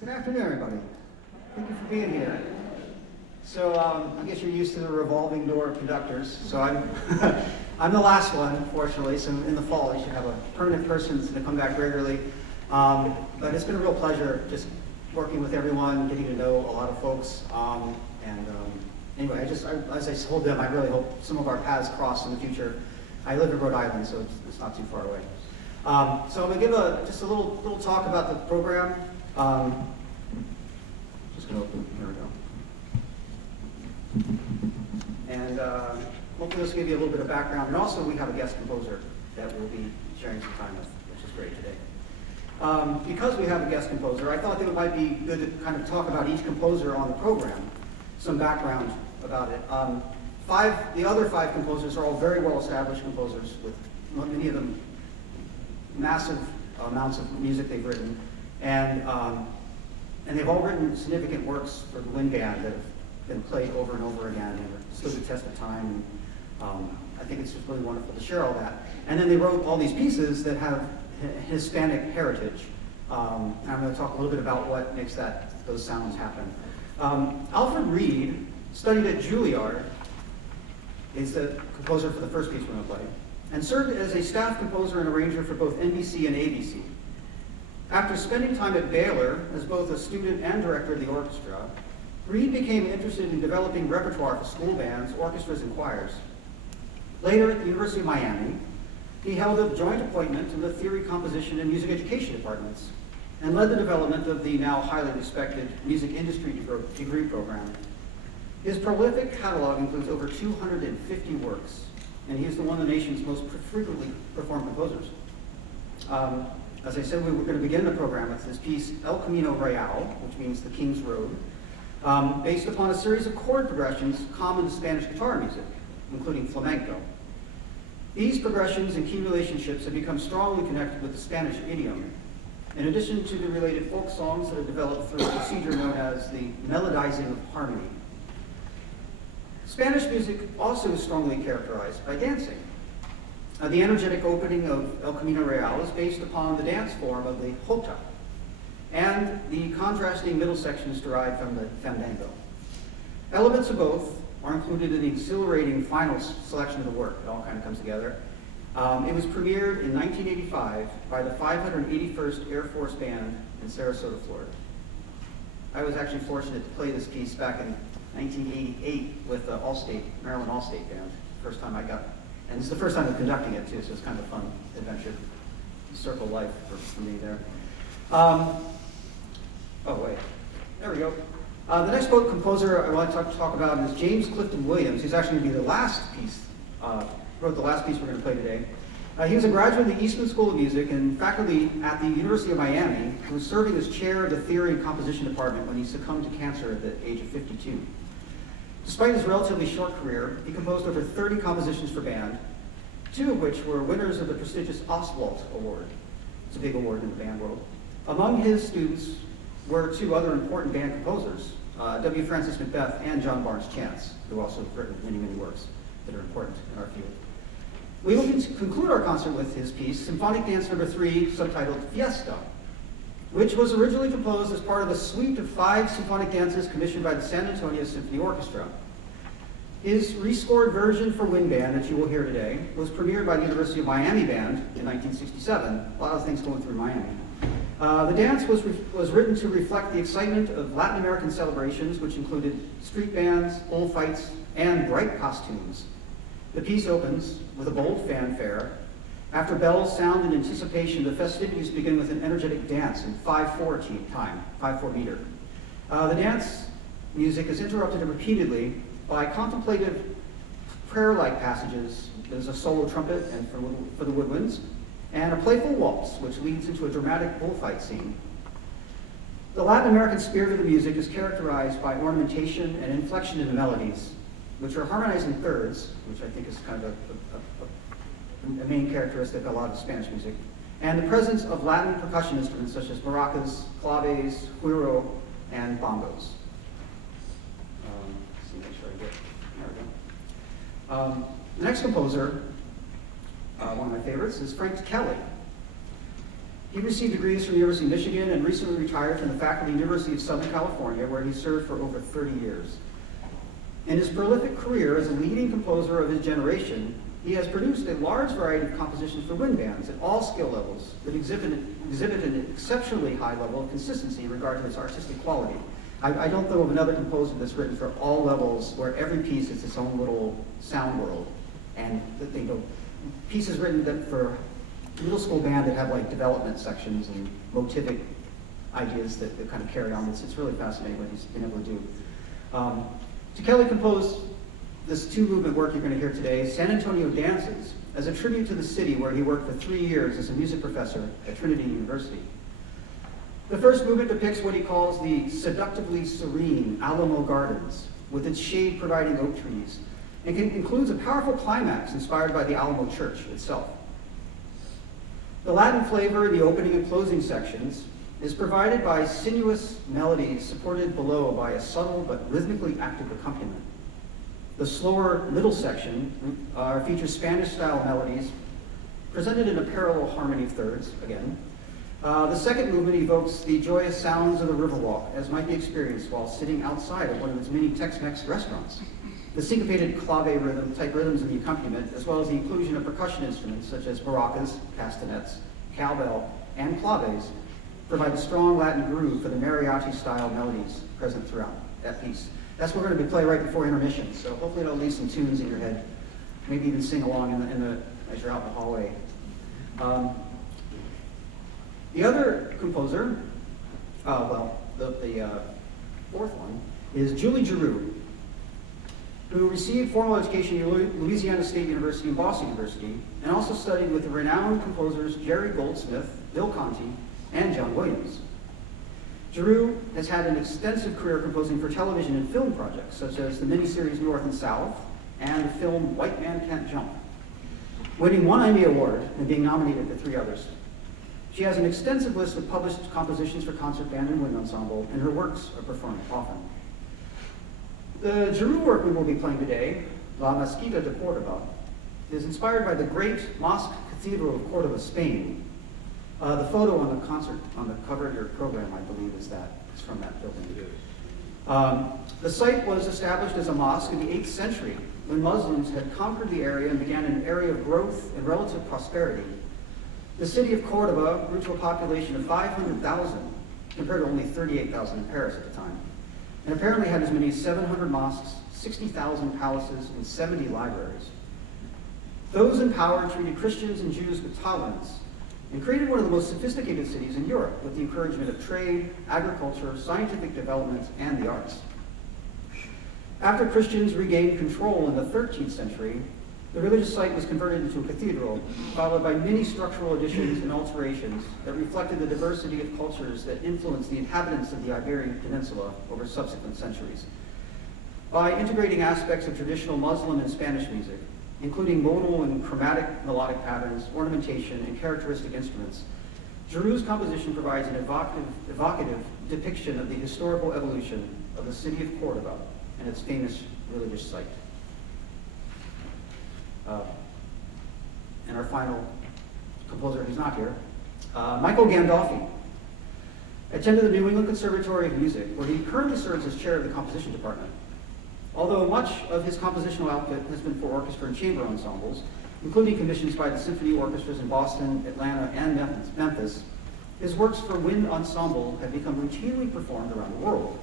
Good afternoon, everybody. Thank you for being here. So I guess you're used to the revolving door of conductors. So I'm I'm the last one, unfortunately. So in the fall, I should have a permanent person that's going to come back regularly. But it's been a real pleasure just working with everyone, getting to know a lot of folks. Anyway, as I told them, I really hope some of our paths cross in the future. I live in Rhode Island, so it's not too far away. So I'm going to give just a little talk about the program. Just going to open, here we go. And hopefully this will give you a little bit of background. And also we have a guest composer that we'll be sharing some time with, which is great today. Because we have a guest composer, I thought that it might be good to kind of talk about each composer on the program, some background about it. The other five composers are all very well-established composers with many of them massive amounts of music they've written. And they've all written significant works for the wind band that have been played over and over again and are stood the test of time. I think it's just really wonderful to share all that. And then they wrote all these pieces that have Hispanic heritage. And I'm going to talk a little bit about what makes those sounds happen. Alfred Reed studied at Juilliard, is the composer for the first piece we're going to play, and served as a staff composer and arranger for both NBC and ABC. After spending time at Baylor as both a student and director of the orchestra, Reed became interested in developing repertoire for school bands, orchestras, and choirs. Later at the University of Miami, he held a joint appointment in the theory, composition, and music education departments, and led the development of the now highly respected music industry degree program. His prolific catalog includes over 250 works, and he is one of the nation's most frequently performed composers. As I said, we were going to begin the program with this piece, El Camino Real, which means the King's Road, based upon a series of chord progressions common to Spanish guitar music, including flamenco. These progressions and key relationships have become strongly connected with the Spanish idiom, in addition to the related folk songs that have developed through a procedure known as the melodizing of harmony. Spanish music also is strongly characterized by dancing. The energetic opening of El Camino Real is based upon the dance form of the jota, and the contrasting middle section is derived from the fandango. Elements of both are included in the exhilarating final selection of the work. It all kind of comes together. It was premiered in 1985 by the 581st Air Force Band in Sarasota, Florida. I was actually fortunate to play this piece back in 1988 with the Maryland Allstate Band. First time I got, and it's the first time I'm conducting it too, so it's kind of a fun adventure. Circle life for me there. Oh wait, there we go. The next composer I want to talk about is James Clifton Williams. He's actually going to be the last piece, wrote the last piece we're going to play today. He was a graduate of the Eastman School of Music and faculty at the University of Miami, who was serving as chair of the Theory and Composition Department when he succumbed to cancer at the age of 52. Despite his relatively short career, he composed over 30 compositions for band, 2 of which were winners of the prestigious Oswald Award. It's a big award in the band world. Among his students were 2 other important band composers, W. Francis Macbeth and John Barnes Chance, who also have written many, many works that are important in our field. We will conclude our concert with his piece, Symphonic Dance No. 3, subtitled Fiesta, which was originally composed as part of a suite of 5 symphonic dances commissioned by the San Antonio Symphony Orchestra. His rescored version for wind band that you will hear today was premiered by the University of Miami Band in 1967. A lot of things going through Miami. The dance was written to reflect the excitement of Latin American celebrations, which included street bands, bullfights, and bright costumes. The piece opens with a bold fanfare. After bells sound in anticipation, the festivities begin with an energetic dance in 5/4 time, 5/4 meter. The dance music is interrupted repeatedly by contemplative prayer-like passages. There's a solo trumpet and for the woodwinds, and a playful waltz, which leads into a dramatic bullfight scene. The Latin American spirit of the music is characterized by ornamentation and inflection in the melodies, which are harmonized in thirds, which I think is kind of a main characteristic of a lot of Spanish music, and the presence of Latin percussion instruments such as maracas, claves, güiro, and bongos. Let's see, make sure I get, there we go. The next composer, one of my favorites, is Frank Kelly. He received degrees from the University of Michigan and recently retired from the faculty of the University of Southern California, where he served for over 30 years. In his prolific career as a leading composer of his generation, he has produced a large variety of compositions for wind bands at all skill levels that exhibit an exceptionally high level of consistency in regard to its artistic quality. I don't know of another composer that's written for all levels where every piece is its own little sound world. And that they go, pieces written for middle school band that have like development sections and motivic ideas that kind of carry on. It's really fascinating what he's been able to do. Kelly composed this two-movement work you're going to hear today, San Antonio Dances, as a tribute to the city where he worked for 3 years as a music professor at Trinity University. The first movement depicts what he calls the seductively serene Alamo Gardens, with its shade-providing oak trees, and includes a powerful climax inspired by the Alamo Church itself. The Latin flavor in the opening and closing sections is provided by sinuous melodies supported below by a subtle but rhythmically active accompaniment. The slower middle section features Spanish-style melodies presented in a parallel harmony of thirds, again. The second movement evokes the joyous sounds of the Riverwalk, as might be experienced while sitting outside of one of its many Tex-Mex restaurants. The syncopated clave type rhythms in the accompaniment, as well as the inclusion of percussion instruments such as maracas, castanets, cowbell, and claves, provide a strong Latin groove for the mariachi-style melodies present throughout that piece. That's what we're going to be playing right before intermission, so hopefully it'll leave some tunes in your head. Maybe even sing along as you're out in the hallway. The other composer, the fourth one, is Julie Giroux, who received formal education at Louisiana State University and Boston University, and also studied with the renowned composers Jerry Goldsmith, Bill Conti, and John Williams. Giroux has had an extensive career composing for television and film projects, such as the miniseries North and South and the film White Man Can't Jump, winning 1 Emmy Award and being nominated for 3 others. She has an extensive list of published compositions for concert band and wind ensemble, and her works are performed often. The Giroux work we will be playing today, La Mezquita de Córdoba, is inspired by the great Mosque Cathedral of Córdoba, Spain. The photo on the cover of your program, I believe, is from that building. The site was established as a mosque in the 8th century when Muslims had conquered the area and began an area of growth and relative prosperity. The city of Córdoba grew to a population of 500,000 compared to only 38,000 in Paris at the time, and apparently had as many as 700 mosques, 60,000 palaces, and 70 libraries. Those in power treated Christians and Jews with tolerance and created one of the most sophisticated cities in Europe with the encouragement of trade, agriculture, scientific development, and the arts. After Christians regained control in the 13th century, the religious site was converted into a cathedral, followed by many structural additions and alterations that reflected the diversity of cultures that influenced the inhabitants of the Iberian Peninsula over subsequent centuries. By integrating aspects of traditional Muslim and Spanish music, including modal and chromatic melodic patterns, ornamentation, and characteristic instruments, Giroux's composition provides an evocative depiction of the historical evolution of the city of Córdoba and its famous religious site. And our final composer who's not here, Michael Gandolfi, attended the New England Conservatory of Music, where he currently serves as chair of the composition department. Although much of his compositional output has been for orchestra and chamber ensembles, including commissions by the symphony orchestras in Boston, Atlanta, and Memphis, his works for wind ensemble have become routinely performed around the world.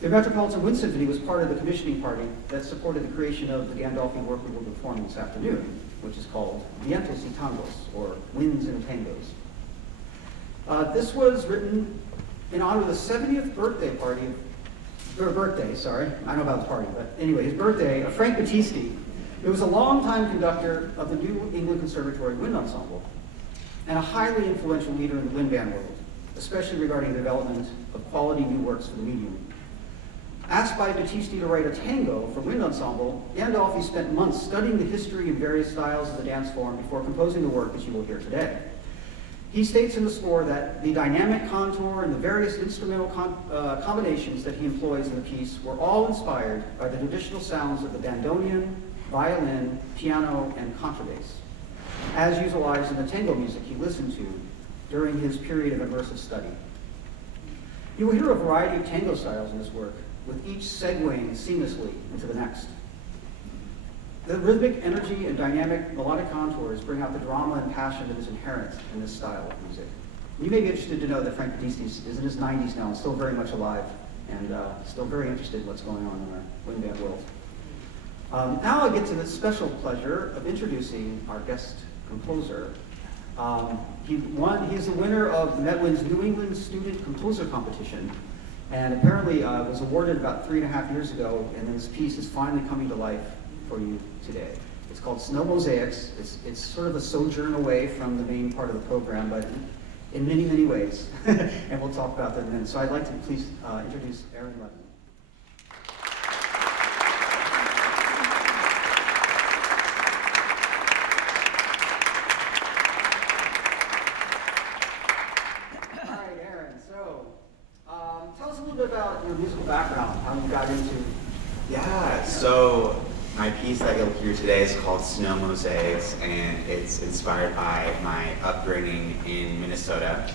The Metropolitan Wind Symphony was part of the commissioning party that supported the creation of the Gandolfi work we will be performing this afternoon, which is called Vientos y Tangos, or Winds and Tangos. This was written in honor of the 70th birthday, I don't know about the party, but anyway, his birthday, of Frank Battisti, who was a longtime conductor of the New England Conservatory Wind Ensemble, and a highly influential leader in the wind band world, especially regarding the development of quality new works for the medium. Asked by Battisti to write a tango for wind ensemble, Gandolfi spent months studying the history and various styles of the dance form before composing the work that you will hear today. He states in the score that the dynamic contour and the various instrumental combinations that he employs in the piece were all inspired by the traditional sounds of the bandoneon, violin, piano, and contrabass, as utilized in the tango music he listened to during his period of immersive study. You will hear a variety of tango styles in his work, with each segueing seamlessly into the next. The rhythmic energy and dynamic melodic contours bring out the drama and passion that is inherent in this style of music. You may be interested to know that Frank Pedisi is in his 90s now and still very much alive and still very interested in what's going on in our wind band world. Now I get to the special pleasure of introducing our guest composer. He's the winner of the Medwin's New England Student Composer Competition, and apparently was awarded about 3.5 years ago, and this piece is finally coming to life for you today. It's called Snow Mosaics. It's sort of a sojourn away from the main part of the program, but in many, many ways. And we'll talk about that in a minute. So I'd like to please introduce Aaron Levin. All right, Aaron, so tell us a little bit about your musical background, how you got into. Yeah, so my piece that you'll hear today is called Snow Mosaics, and it's inspired by my upbringing in Minnesota.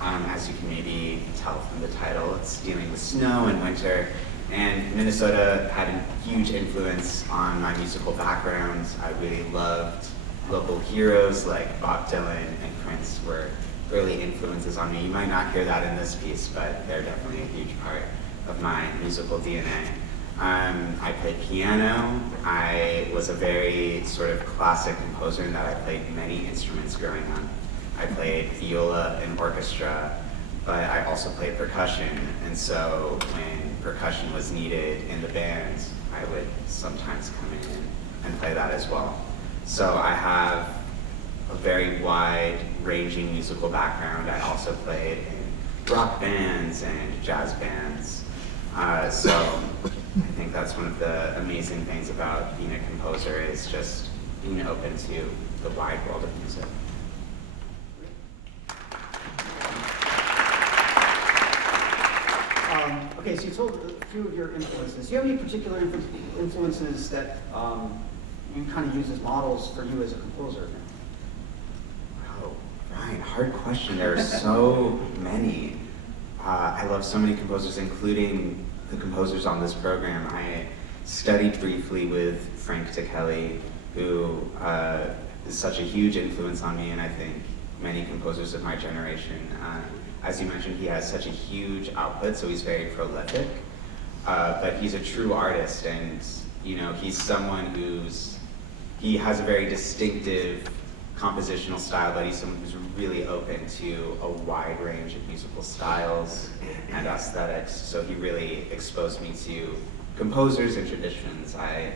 As you can maybe tell from the title, it's dealing with snow and winter, and Minnesota had a huge influence on my musical background. I really loved local heroes like Bob Dylan and Prince were early influences on me. You might not hear that in this piece, but they're definitely a huge part of my musical DNA. I played piano. I was a very sort of classic composer in that I played many instruments growing up. I played viola and orchestra, but I also played percussion. And so when percussion was needed in the band, I would sometimes come in and play that as well. So I have a very wide-ranging musical background. I also played in rock bands and jazz bands. So I think that's one of the amazing things about being a composer is just being open to the wide world of music. Okay, so you told a few of your influences. Do you have any particular influences that you kind of use as models for you as a composer? Oh, Ryan, hard question. There are so many. I love so many composers, including the composers on this program. I studied briefly with Frank Kelly, who is such a huge influence on me, and I think many composers of my generation. As you mentioned, he has such a huge output, so he's very prolific, but he's a true artist, and he's someone he has a very distinctive compositional style, but he's someone who's really open to a wide range of musical styles and aesthetics. So he really exposed me to composers and traditions I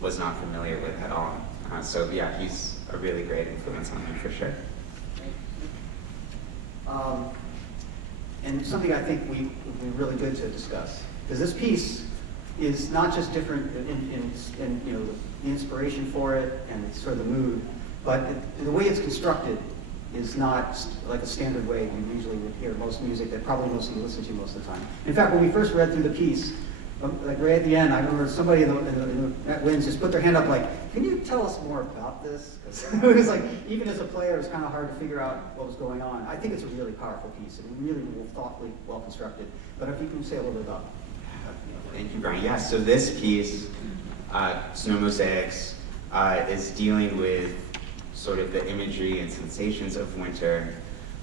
was not familiar with at all. So yeah, he's a really great influence on me for sure. And something I think would be really good to discuss, because this piece is not just different in the inspiration for it and sort of the mood, but the way it's constructed is not like a standard way you usually would hear most music that probably most of you listen to most of the time. In fact, when we first read through the piece, like right at the end, I remember somebody in the Wins just put their hand up like, can you tell us more about this? Because it was like, even as a player, it was kind of hard to figure out what was going on. I think it's a really powerful piece and really thoughtfully well constructed. But if you can say a little bit about it. Thank you, Brian. Yeah, so this piece, Snow Mosaics, is dealing with sort of the imagery and sensations of winter,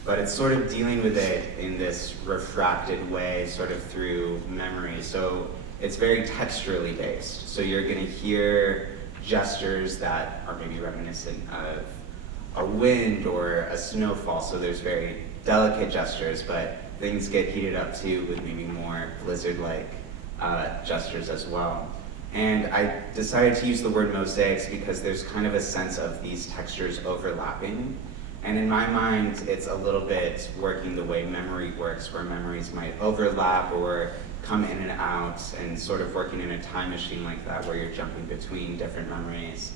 but it's sort of dealing with it in this refracted way, sort of through memory. So it's very texturally based. So you're going to hear gestures that are maybe reminiscent of a wind or a snowfall. So there's very delicate gestures, but things get heated up too with maybe more blizzard-like gestures as well. And I decided to use the word mosaics because there's kind of a sense of these textures overlapping. And in my mind, it's a little bit working the way memory works, where memories might overlap or come in and out, and sort of working in a time machine like that, where you're jumping between different memories.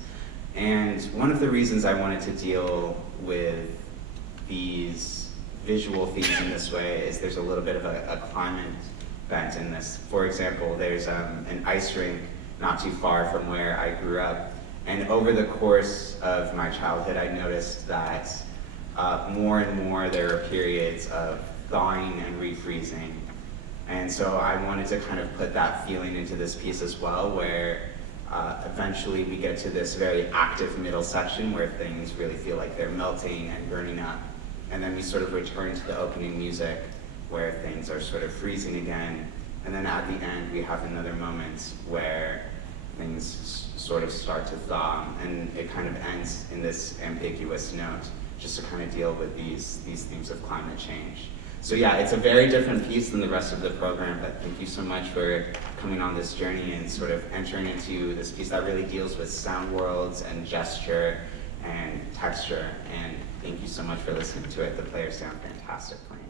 And one of the reasons I wanted to deal with these visual themes in this way is there's a little bit of a climate bent in this. For example, there's an ice rink not too far from where I grew up. And over the course of my childhood, I noticed that more and more there are periods of thawing and refreezing. And so I wanted to kind of put that feeling into this piece as well, where eventually we get to this very active middle section where things really feel like they're melting and burning up. And then we sort of return to the opening music where things are sort of freezing again. And then at the end, we have another moment where things sort of start to thaw, and it kind of ends in this ambiguous note, just to kind of deal with these themes of climate change. So yeah, it's a very different piece than the rest of the program, but thank you so much for coming on this journey and sort of entering into this piece that really deals with sound worlds and gesture and texture. And thank you so much for listening to it. The players sound fantastic playing it.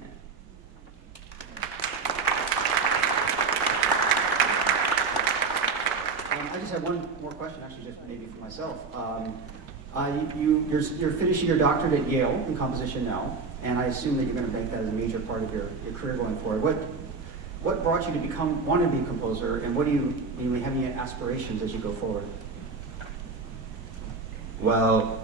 I just have one more question, actually, just maybe for myself. You're finishing your doctorate at Yale in composition now, and I assume that you're going to make that as a major part of your career going forward. What brought you to want to be a composer, and what do you have any aspirations as you go forward? Well,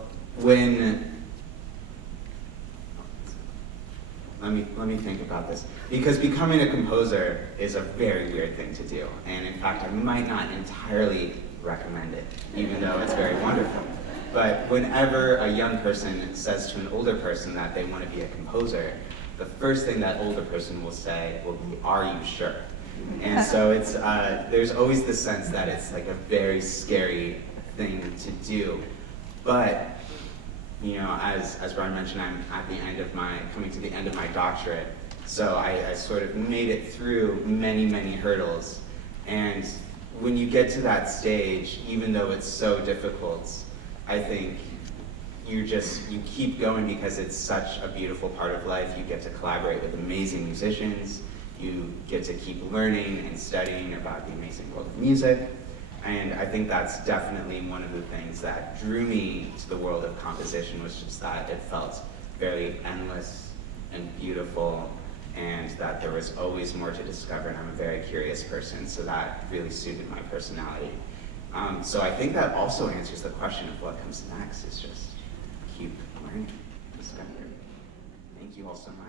let me think about this, because becoming a composer is a very weird thing to do, and in fact I might not entirely recommend it, even though it's very wonderful. But whenever a young person says to an older person that they want to be a composer, the first thing that older person will say will be, "Are you sure?" And so it's there's always the sense that it's like a very scary thing to do. But you know, as Brian mentioned, I'm coming to the end of my doctorate, so I sort of made it through many hurdles. And when you get to that stage, even though it's so difficult, I think you keep going because it's such a beautiful part of life. You get to collaborate with amazing musicians. You get to keep learning and studying about the amazing world of music. And I think that's definitely one of the things that drew me to the world of composition, was just that it felt very endless and beautiful, and that there was always more to discover, and I'm a very curious person, so that really suited my personality. So I think that also answers the question of what comes next, is just keep learning, discovering. Thank you all so much.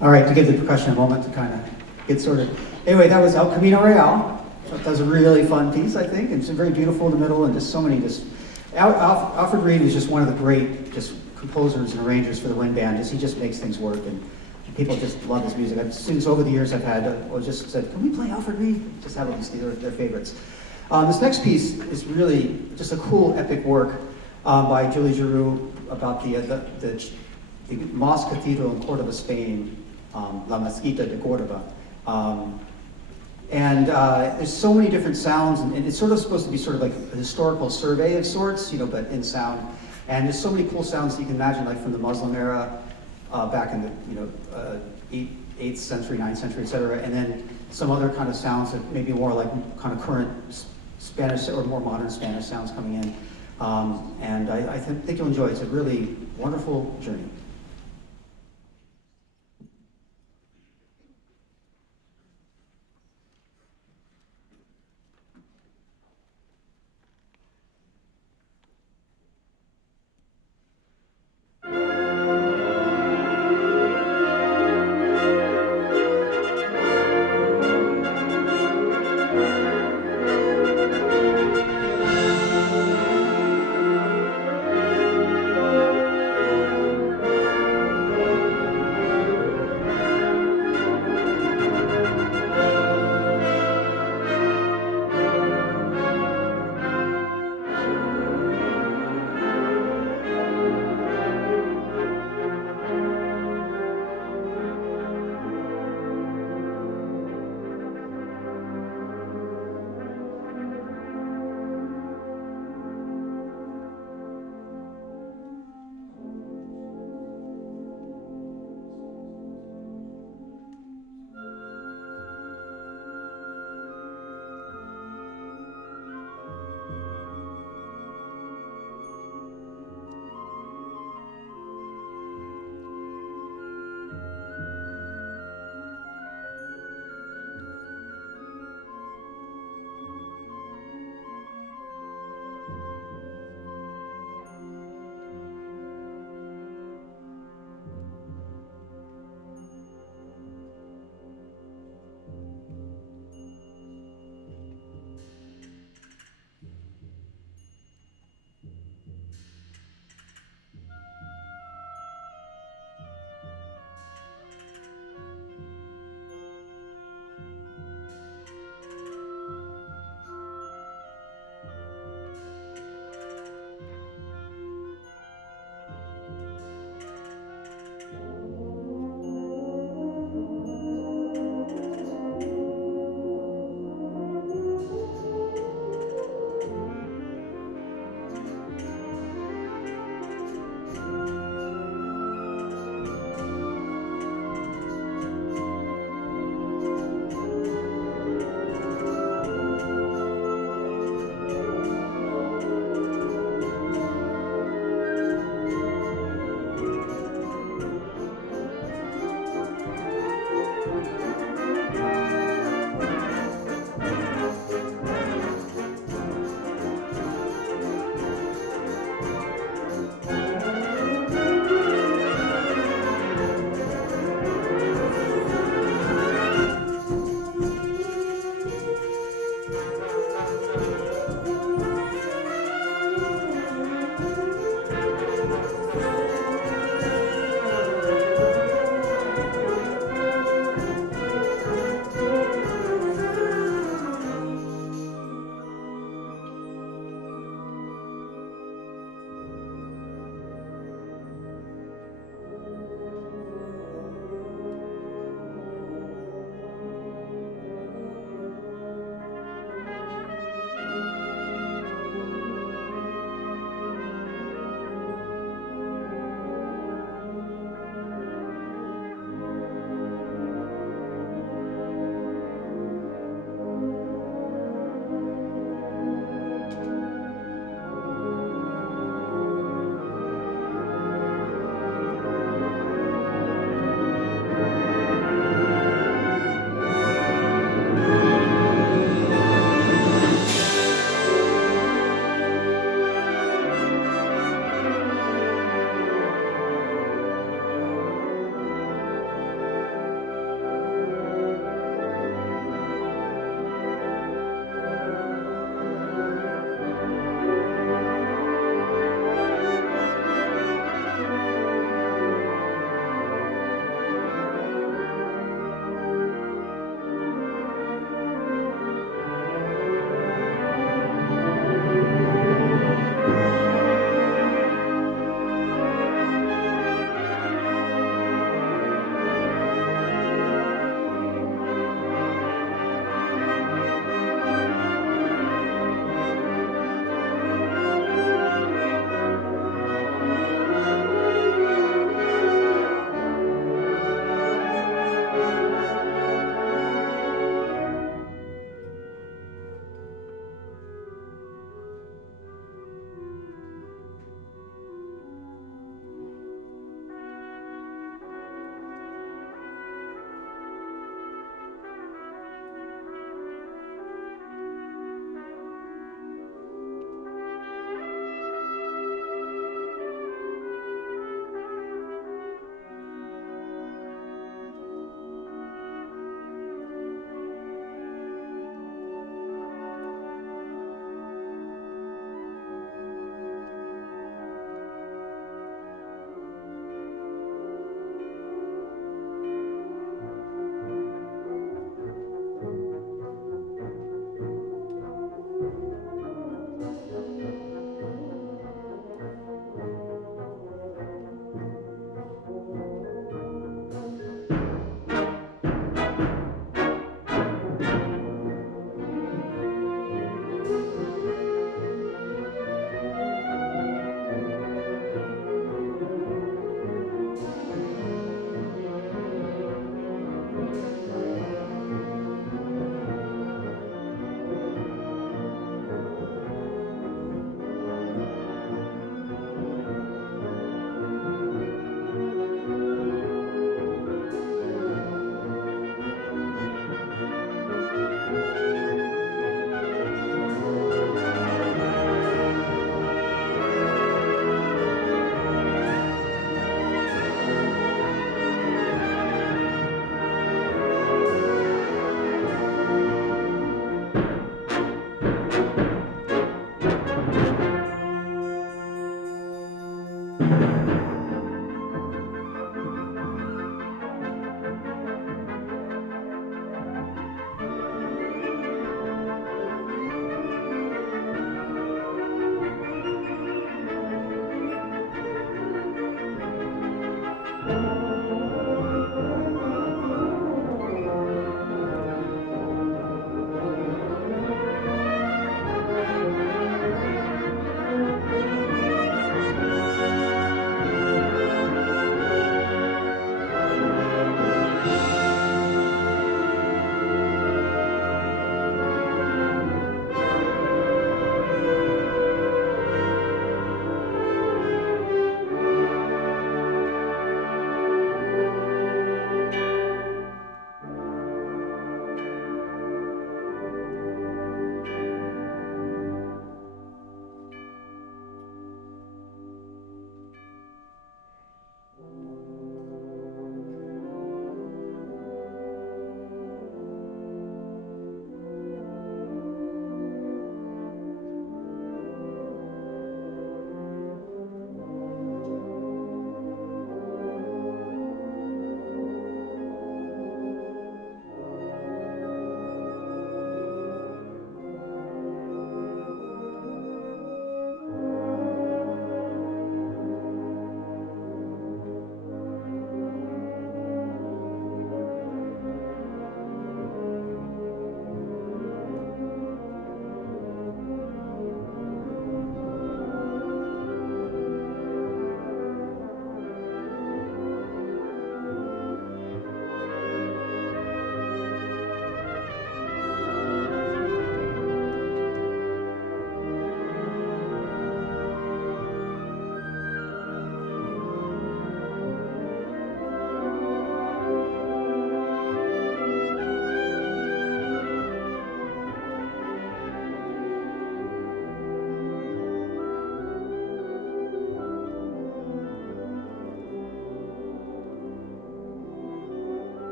All right, to give the percussion a moment to kind of get sorted. Anyway, that was El Camino Real. That was a really fun piece, I think, and it's very beautiful in the middle, and just so many Alfred Reed is just one of the great composers and arrangers for the wind band. He just makes things work, and people just love his music. Since over the years I've had, or just said, can we play Alfred Reed? Just have them see their favorites. This next piece is really just a cool epic work by Julie Giroux about the Mosque Cathedral in Córdoba, Spain, La Mezquita de Córdoba. There's so many different sounds, and it's sort of supposed to be sort of like a historical survey of sorts, but in sound. And there's so many cool sounds that you can imagine, like from the Muslim era, back in the 8th century, 9th century, etc. And then some other kind of sounds that maybe more like kind of current Spanish or more modern Spanish sounds coming in. I think you'll enjoy it. It's a really wonderful journey.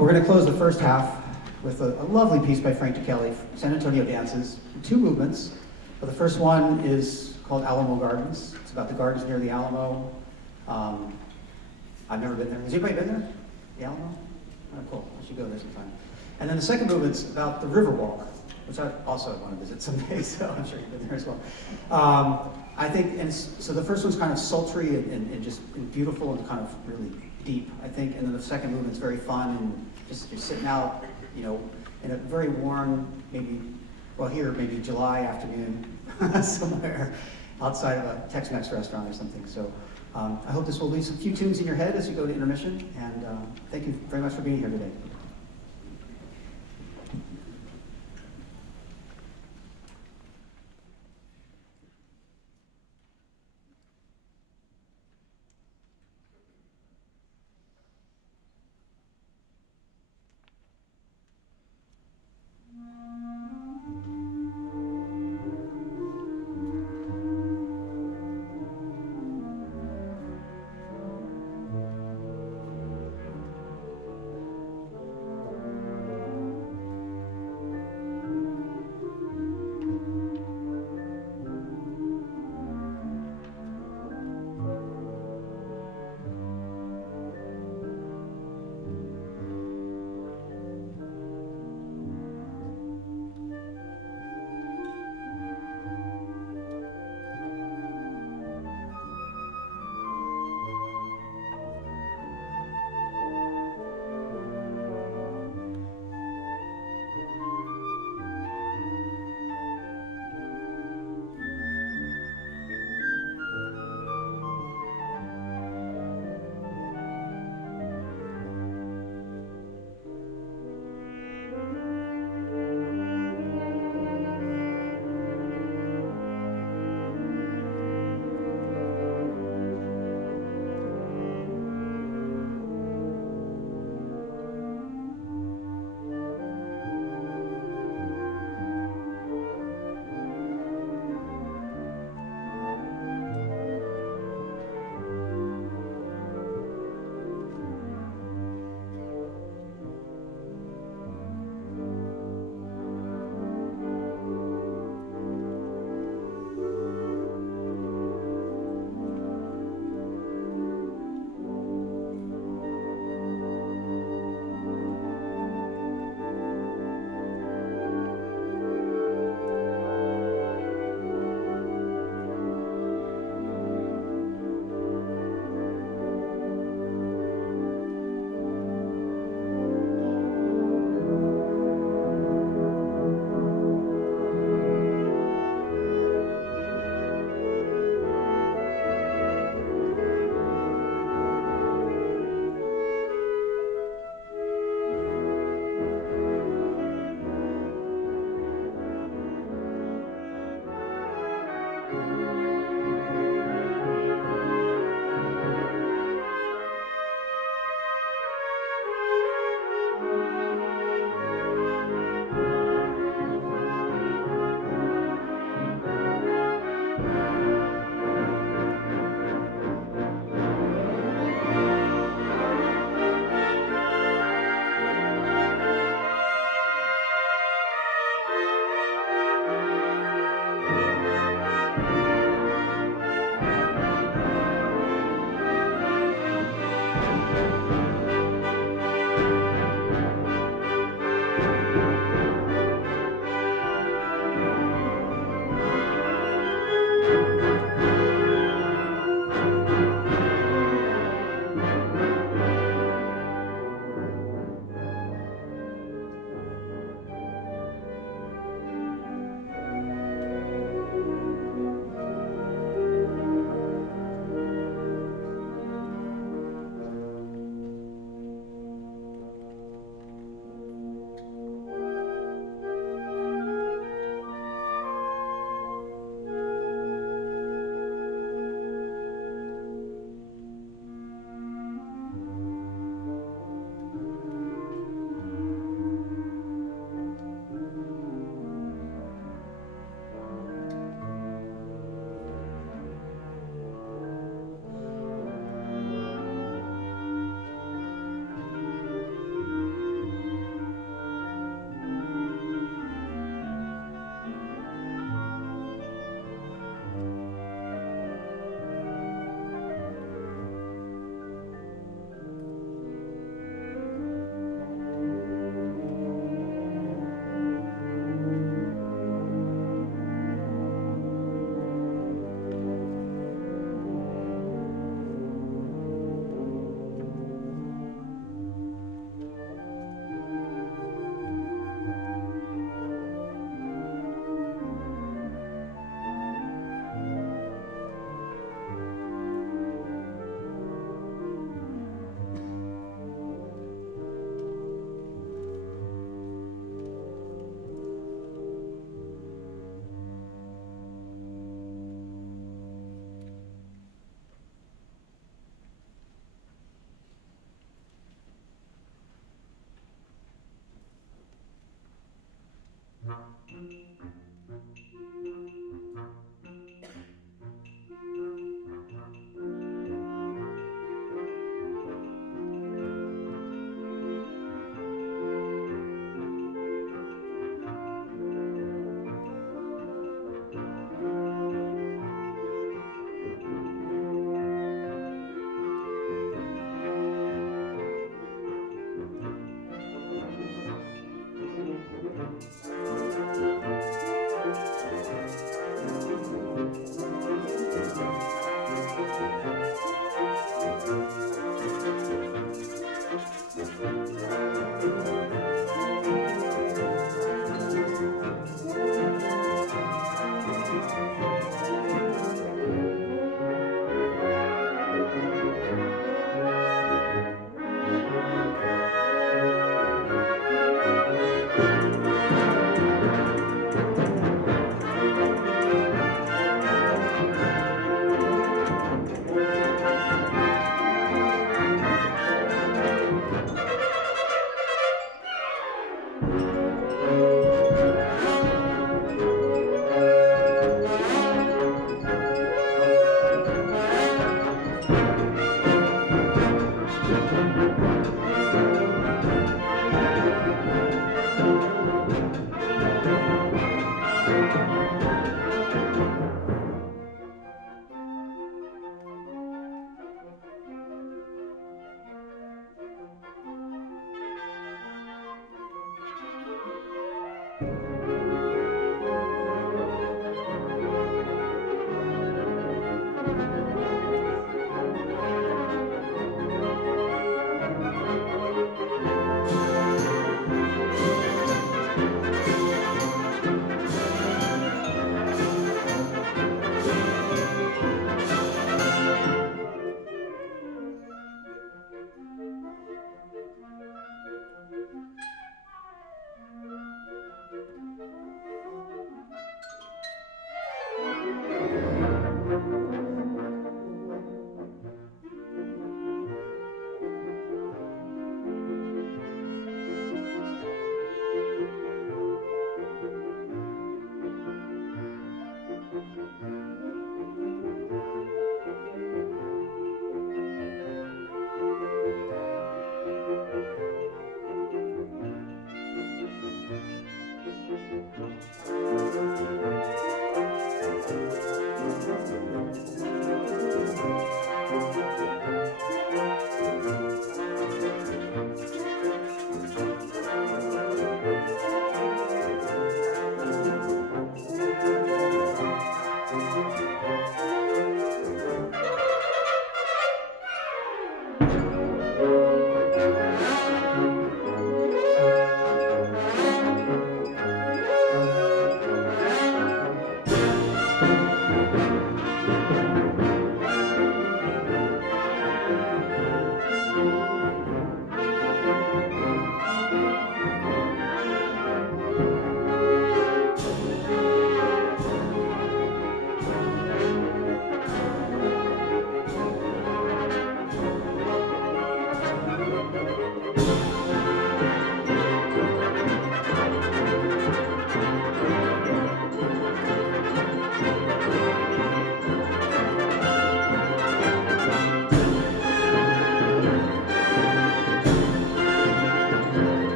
We're going to close the first half with a lovely piece by Frank DeKelly, San Antonio Dances, 2 movements. The first one is called Alamo Gardens. It's about the gardens near the Alamo. I've never been there. Has anybody been there? The Alamo? Oh, cool. I should go there sometime. And then the second movement's about the Riverwalk, which I also want to visit someday, so I'm sure you've been there as well. I think, and so the first one's kind of sultry and just beautiful and kind of really deep, I think. And then the second movement's very fun and just you're sitting out, you know, in a very warm, maybe, well here, maybe July afternoon, somewhere outside of a Tex-Mex restaurant or something. So I hope this will leave a few tunes in your head as you go to intermission. And thank you very much for being here today.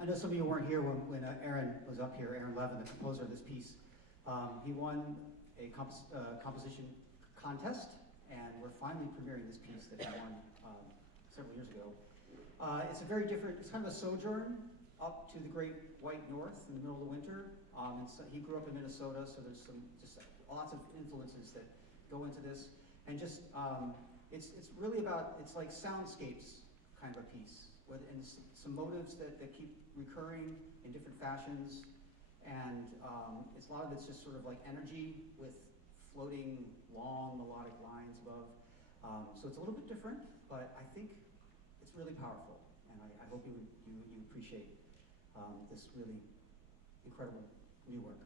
I know some of you weren't here when Aaron was up here, Aaron Levin, the composer of this piece. He won a composition contest, and we're finally premiering this piece that he won It's a very different, it's kind of a sojourn up to the great white north in the middle of the winter. And so he grew up in Minnesota, so there's just lots of influences that go into this. And just, it's really about, it's like soundscapes kind of a piece, and some motives that keep recurring in different fashions. And a lot of it's just sort of like energy with floating long melodic lines above. So it's a little bit different, but I think it's really powerful. And I hope you appreciate this really incredible new work.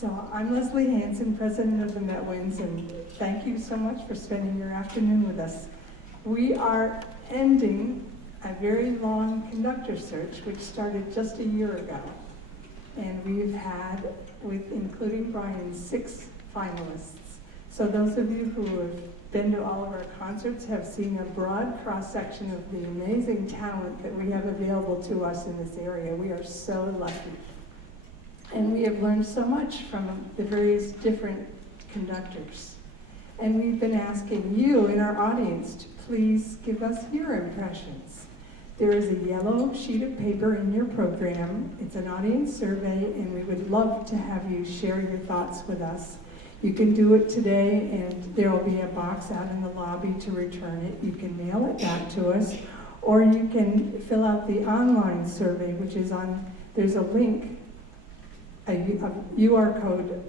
So I'm Leslie Hanson, president of the Met Winds, and thank you so much for spending your afternoon with us. We are ending a very long conductor search, which started just a year ago. And we've had, with including Brian, 6 finalists. So those of you who have been to all of our concerts have seen a broad cross-section of the amazing talent that we have available to us in this area. We are so lucky. And we have learned so much from the various different conductors. And we've been asking you in our audience to please give us your impressions. There is a yellow sheet of paper in your program. It's an audience survey, and we would love to have you share your thoughts with us. You can do it today, and there will be a box out in the lobby to return it. You can mail it back to us, or you can fill out the online survey, which is on, there's a link, a UR code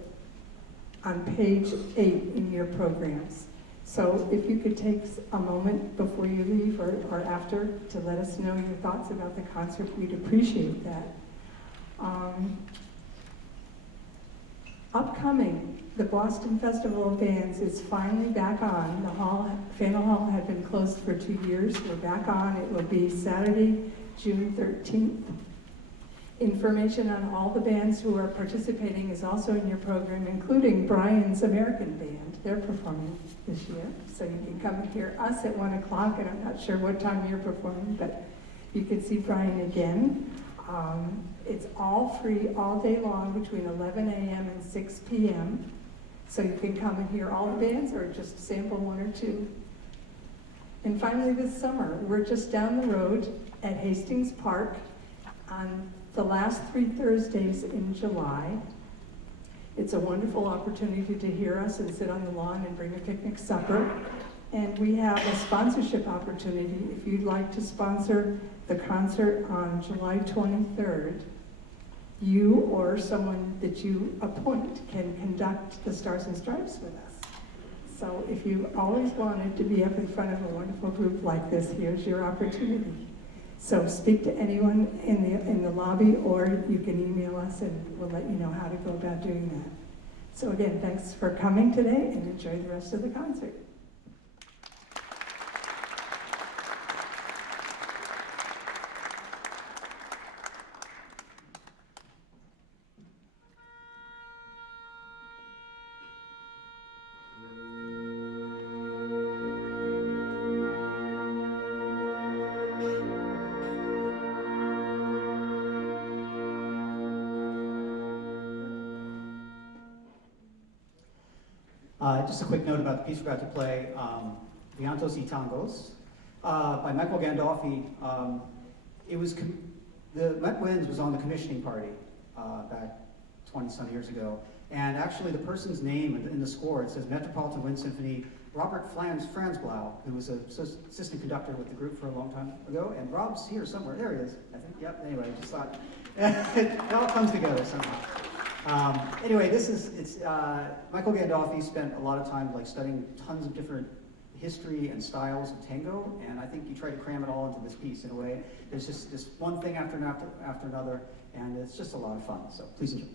on page 8 in your programs. So if you could take a moment before you leave or after to let us know your thoughts about the concert, we'd appreciate that. Upcoming, the Boston Festival of Bands is finally back on. The Faneuil Hall had been closed for 2 years. We're back on. It will be Saturday, June 13th. Information on all the bands who are participating is also in your program, including Brian's American band. They're performing this year. So you can come and hear us at 1 o'clock, and I'm not sure what time you're performing, but you can see Brian again. It's all free all day long between 11 a.m. and 6 p.m. So you can come and hear all the bands or just sample 1 or 2. And finally this summer, we're just down the road at Hastings Park on the last 3 Thursdays in July. It's a wonderful opportunity to hear us and sit on the lawn and bring a picnic supper. And we have a sponsorship opportunity. If you'd like to sponsor the concert on July 23rd, you or someone that you appoint can conduct the Stars and Stripes with us. So if you always wanted to be up in front of a wonderful group like this, here's your opportunity. So speak to anyone in the lobby, or you can email us and we'll let you know how to go about doing that. So again, thanks for coming today and enjoy the rest of the concert. Just a quick note about the piece we're about to play, Vientos y Tangos, by Michael Gandolfi. The Met Winds was on the commissioning party back 20-some years ago, and actually the person's name in the score, it says Metropolitan Wind Symphony, Robert Franzblau, who was an assistant conductor with the group for a long time ago, and Rob's here somewhere. There he is, I think. Yep, anyway, just thought, it all comes together somehow. Anyway, Michael Gandolfi spent a lot of time studying tons of different history and styles of tango, and I think he tried to cram it all into this piece in a way. There's just this one thing after another, and it's just a lot of fun, so please enjoy.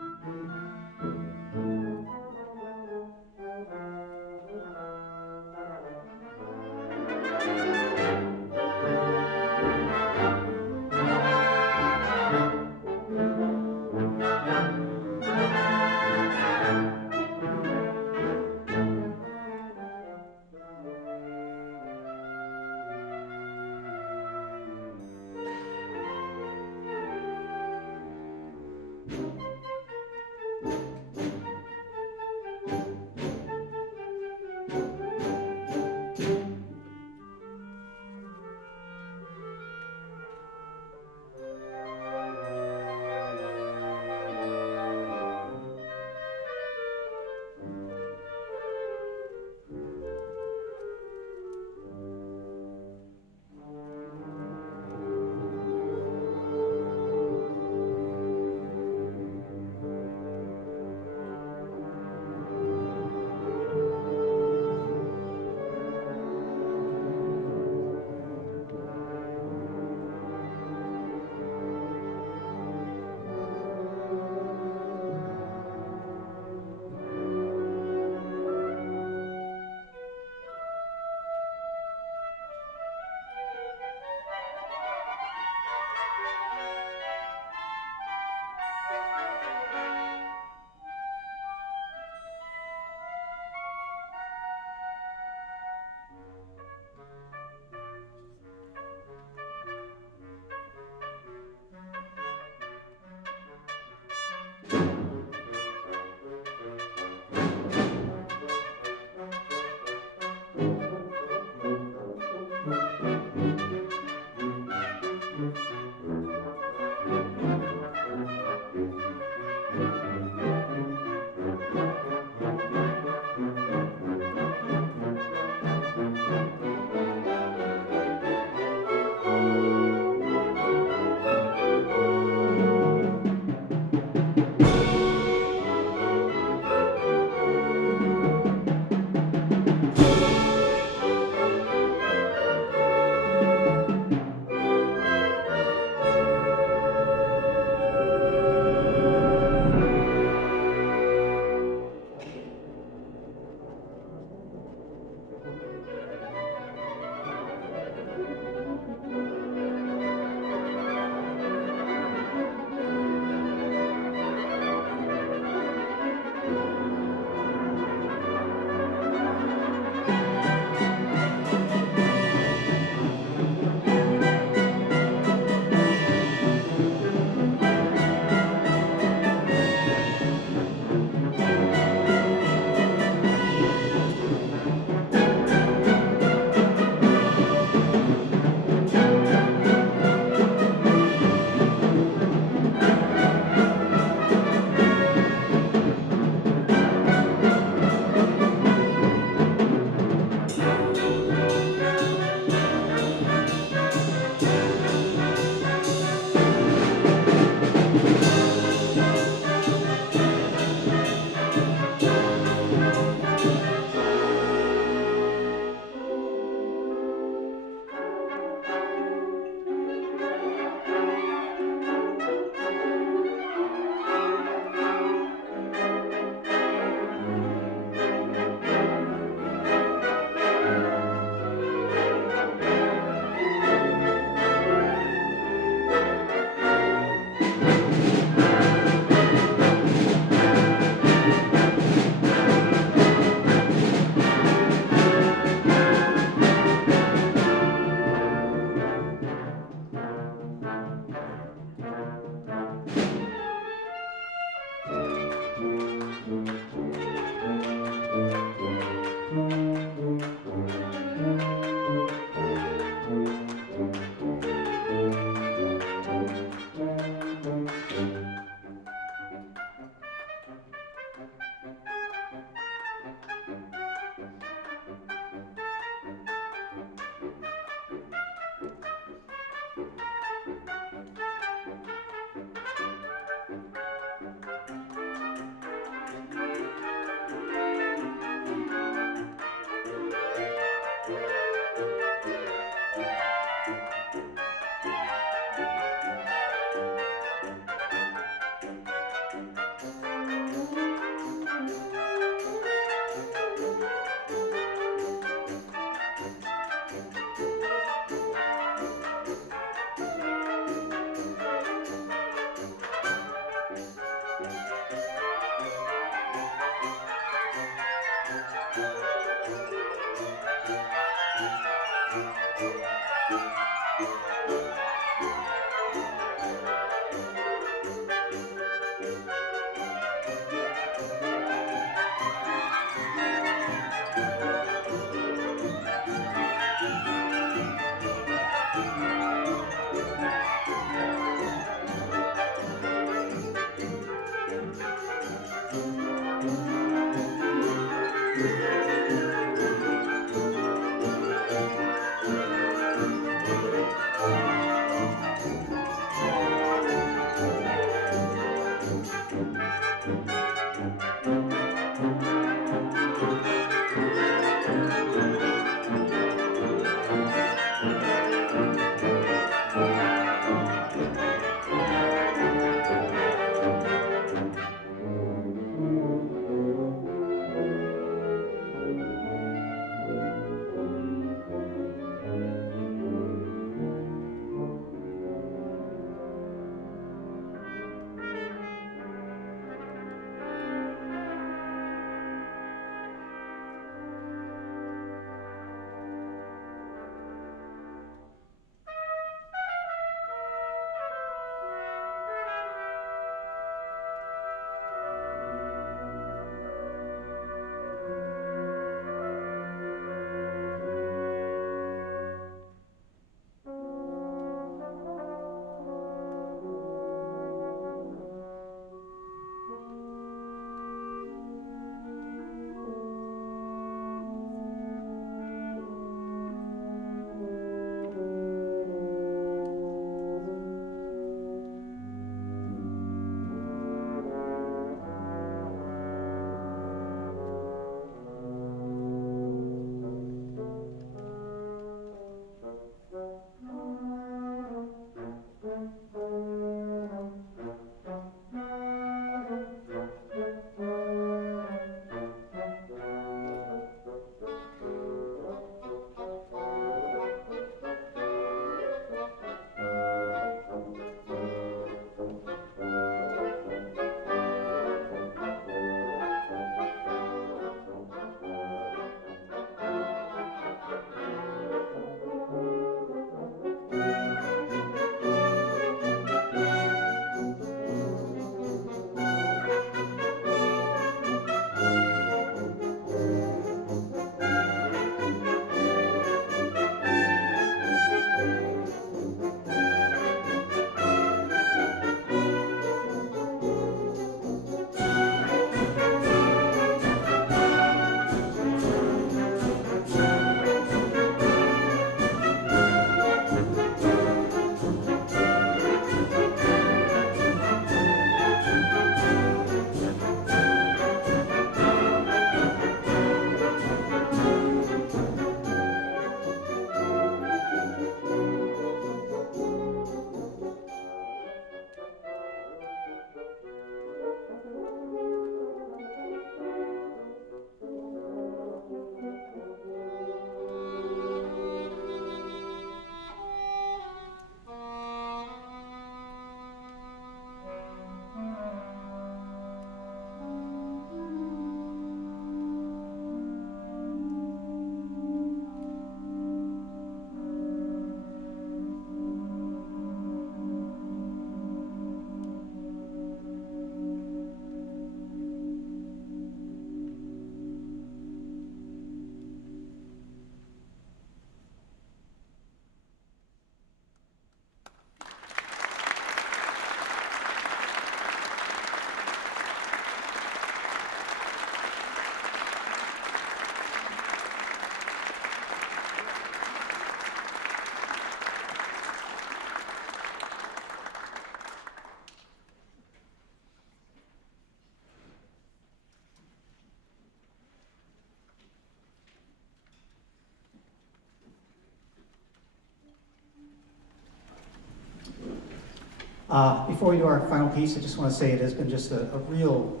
Before we do our final piece, I just want to say it has been just a real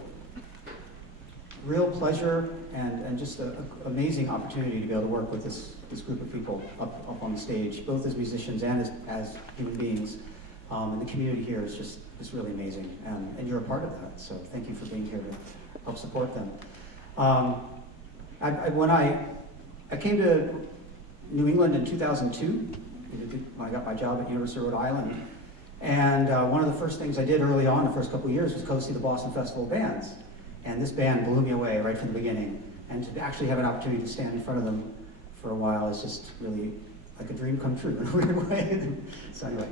pleasure and just an amazing opportunity to be able to work with this group of people up on the stage, both as musicians and as human beings. And the community here is just really amazing, and you're a part of that. So thank you for being here to help support them. When I came to New England in 2002, when I got my job at University of Rhode Island, and one of the first things I did early on, the first couple of years, was go see the Boston Festival of Bands. And this band blew me away right from the beginning. And to actually have an opportunity to stand in front of them for a while is just really like a dream come true in a weird way. So anyway,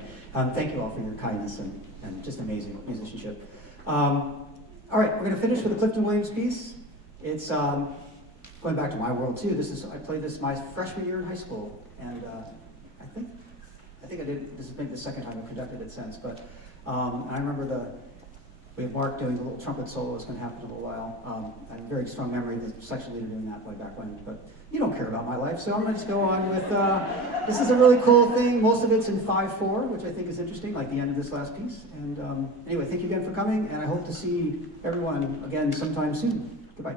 thank you all for your kindness and just amazing musicianship. All right, we're going to finish with a Clifton Williams piece. It's going back to my world too. I played this my freshman year in high school, and I think I did. This is maybe the second time I've conducted it since, but I remember we had Mark doing the little trumpet solo. It's going to happen in a little while. I have a very strong memory of the section leader doing that way back when, but you don't care about my life, so I'm going to just go on with, this is a really cool thing. Most of it's in 5/4, which I think is interesting, like the end of this last piece. And anyway, thank you again for coming, and I hope to see everyone again sometime soon. Goodbye.